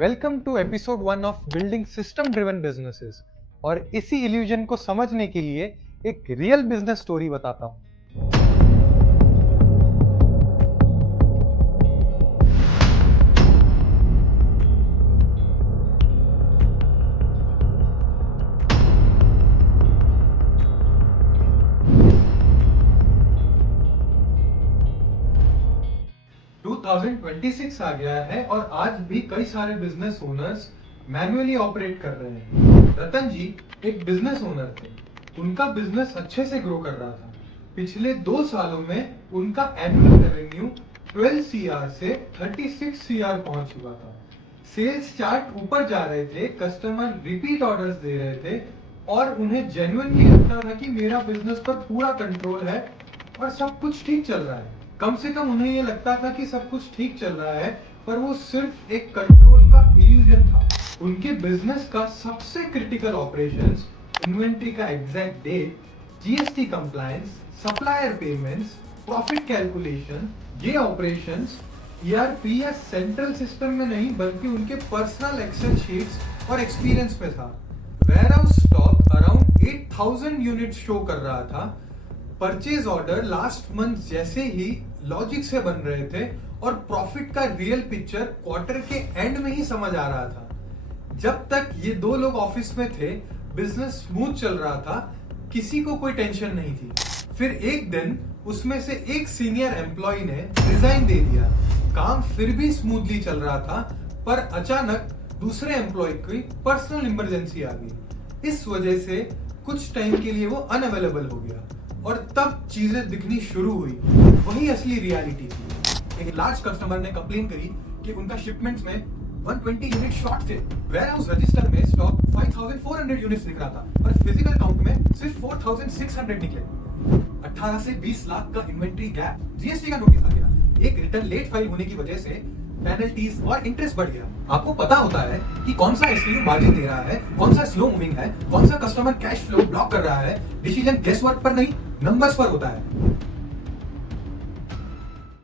Welcome to episode 1 of building system driven businesses. और इसी illusion को समझने के लिए एक रियल बिजनेस स्टोरी बताता हूं। 2026 आ गया है और आज भी कई सारे बिजनेस ओनर्स मैन्युअली ऑपरेट कर रहे हैं। रतन जी एक बिजनेस ओनर थे। उनका बिजनेस अच्छे से ग्रो कर रहा था। पिछले 2 सालों में उनका एनुअल रेवेन्यू 12 सीआर से 36 सीआर पहुंच चुका था। सेल्स चार्ट ऊपर जा रहे थे, कस्टमर रिपीट ऑर्डर्स दे रहे थे और उन्हें जेन्युइनली लगता था कि मेरा बिजनेस पर पूरा कंट्रोल है और सब कुछ ठीक चल रहा है। कम से कम उन्हें ये लगता था कि सब कुछ ठीक चल रहा है, पर वो सिर्फ एक कंट्रोल का इल्यूजन था। उनके बिजनेस का सबसे क्रिटिकल ऑपरेशंस, इन्वेंट्री का exact date, GST compliance, supplier payments, profit calculation, ये ऑपरेशंस ईआरपीएस सेंट्रल सिस्टम में नहीं बल्कि उनके पर्सनल एक्सेल शीट्स और एक्सपीरियंस में था। Warehouse stock around 8000 unit show कर रहा था। परचेज ऑर्डर लास्ट मंथ जैसे ही लॉजिक से बन रहे थे और प्रॉफिट का रियल पिक्चर क्वार्टर के एंड में ही समझ आ रहा था। जब तक ये 2 लोग ऑफिस में थे, बिजनेस स्मूथ चल रहा था, किसी को कोई टेंशन नहीं थी। फिर एक दिन उसमें से एक सीनियर एम्प्लॉय ने रिजाइन दे दिया। काम फिर भी स्मूथली चल रहा था, पर अचानक दूसरे एम्प्लॉय की पर्सनल इमरजेंसी आ गई। इस वजह से कुछ टाइम के लिए वो अनअवेलेबल हो गया और तब चीजें दिखनी शुरू हुई। वही असली रियलिटी थी। एक लार्ज कस्टमर ने कंप्लेन करी कि उनका शिपमेंट्स में 120 यूनिट शॉर्ट थे। वेयरहाउस रजिस्टर में स्टॉक 5400 यूनिट्स दिख रहा था, पर फिजिकल काउंट में सिर्फ 4600 निकले। 18 से 20 लाख का इन्वेंट्री गैप। जीएसटी का नोटिस आ गया। एक रिटर्न लेट फाइल होने की वजह से पेनल्टीज और इंटरेस्ट बढ़ गया। आपको पता होता है कि कौन सा एसक्यू मार्जिन दे रहा है, कौन सा स्लो मूविंग है, कौन सा कस्टमर कैश फ्लो ब्लॉक कर रहा है। डिसीजन गेस वर्क पर नहीं, नंबर्स पर होता है।